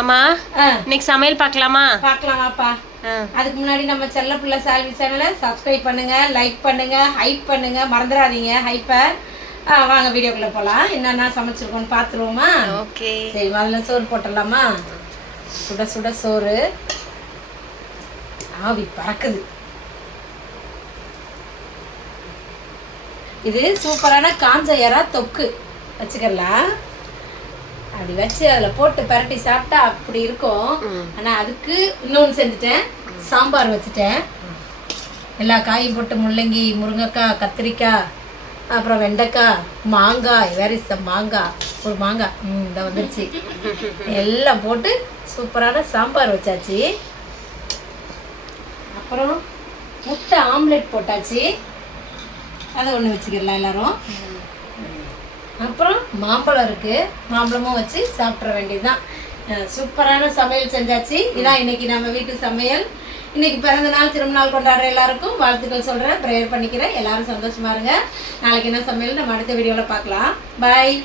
அம்மா இன்னைக்கு சமையல் பார்க்கலாமாப்பா. அதுக்கு முன்னாடி நம்ம செல்ல பிள்ளை சால்வி சேனலை சப்ஸ்கிரைப் பண்ணுங்க, லைக் பண்ணுங்க, ஹைப் பண்ணுங்க, மறந்துடாதீங்க ஹைப்பை. வாங்க வீடியோக்குள்ள போகலாம். என்னென்ன சமைச்சிருக்கோன்னு பார்த்துருவோமா? ஓகே. சரி, முதல்ல சோறு போட்டுடலாமா? சுட சுட சோறு ஆவி பறக்குது. இது சூப்பரான காஞ்ச எறா தொக்கு வச்சுக்கலாம். அப்படி வச்சு அதில் போட்டு பரட்டி சாப்பிட்டா அப்படி இருக்கும். ஆனால் அதுக்கு இன்னொன்று செஞ்சுட்டேன், சாம்பார் வச்சுட்டேன். எல்லா காயும் போட்டு முள்ளங்கி, முருங்கைக்காய், கத்திரிக்காய், அப்புறம் வெண்டைக்காய், மாங்காய், வேறு மாங்காய், ஒரு மாங்காய் இந்த வந்துருச்சு, எல்லாம் போட்டு சூப்பரான சாம்பார் வச்சாச்சு. அப்புறம் முட்டை ஆம்லெட் போட்டாச்சு, அதை ஒன்று வச்சுக்கலாம் எல்லாரும். அப்புறம் மாம்பழம் இருக்குது, மாம்பழமும் வச்சு சாப்பிட்ற வேண்டியதுதான். சூப்பரான சமையல் செஞ்சாச்சு. இதான் இன்னைக்கு நம்ம வீட்டு சமையல். இன்னைக்கு பிறந்த நாள், திரும்ப நாள் கொண்டாடுற எல்லாருக்கும் வாழ்த்துக்கள் சொல்கிறேன், ப்ரேயர் பண்ணிக்கிறேன். எல்லாரும் சந்தோஷமா இருங்க. நாளைக்கு என்ன சமையல் நம்ம அடுத்த வீடியோவில் பார்க்கலாம். பாய்.